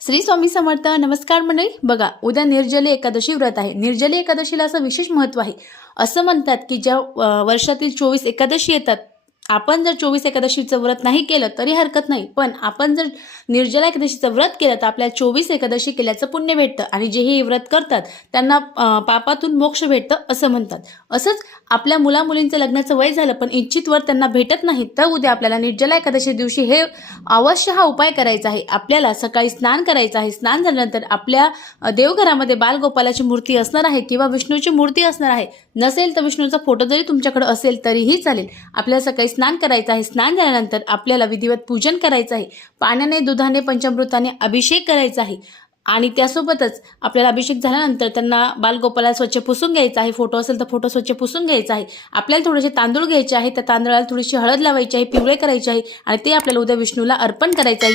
श्री स्वामी समर्थ नमस्कार मंडळी. बघा उद्या निर्जली एकादशी व्रत आहे. निर्जली एकादशीला असं विशेष महत्त्व आहे. असं म्हणतात की ज्या वर्षातील चोवीस एकादशी येतात आपण जर चोवीस एकादशीचं व्रत नाही केलं तरी हरकत नाही. पण आपण जर निर्जला एकादशीचं व्रत केलं तर आपल्याला चोवीस एकादशी केल्याचं पुण्य भेटतं. आणि जे हे व्रत करतात त्यांना पापातून मोक्ष भेटतं असं म्हणतात. असंच आपल्या मुला मुलींचं लग्नाचं वय झालं पण इच्छित वर त्यांना भेटत नाही तर उद्या आपल्याला निर्जला एकादशी दिवशी हे अवश्य हा उपाय करायचा आहे. आपल्याला सकाळी स्नान करायचं आहे. स्नान झाल्यानंतर आपल्या देवघरामध्ये बालगोपालाची मूर्ती असणार आहे किंवा विष्णूची मूर्ती असणार आहे. नसेल तर विष्णूचा फोटो जरी तुमच्याकडे असेल तरीही चालेल. आपल्याला सकाळी स्नान करायचं आहे. स्नान झाल्यानंतर आपल्याला विधिवत पूजन करायचं आहे. पाण्याने दुधाने पंचामृताने अभिषेक करायचा आहे. आणि त्यासोबतच आपल्याला अभिषेक झाल्यानंतर त्यांना बालगोपाला स्वच्छ पुसून घ्यायचा आहे. फोटो असेल तर फोटो स्वच्छ पुसून घ्यायचा आहे. आपल्याला थोडेसे तांदूळ घ्यायचे आहे. त्या तांदळाला थोडीशी हळद लावायची आहे. पिवळे करायचे आहे. आणि ते आपल्याला उद्या विष्णूला अर्पण करायचं आहे.